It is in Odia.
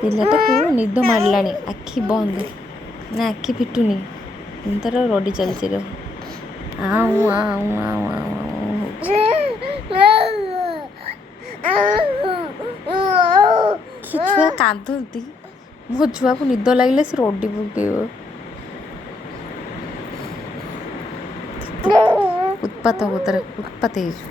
ପିଲାଟାକୁ ନିଦ ମାଡ଼ିଲାଣି, ଆଖି ବନ୍ଦ ନା ଆଖି ଫିଟୁନି, ତାର ରଡ଼ି ଚାଲିଛି ର ଆଉଁ ଆଉଁ ଆଉଁ ଆଉଁ ହଉଛି। କି ଛୁଆ କାନ୍ଦନ୍ତି, ମୋ ଛୁଆକୁ ନିଦ ଲାଗିଲେ ସେ ରଡ଼ି ପକେଇବ। ଉତ୍ପାତ ହବ, ତାର ଉତ୍ପାତ ହେଇଯିବ।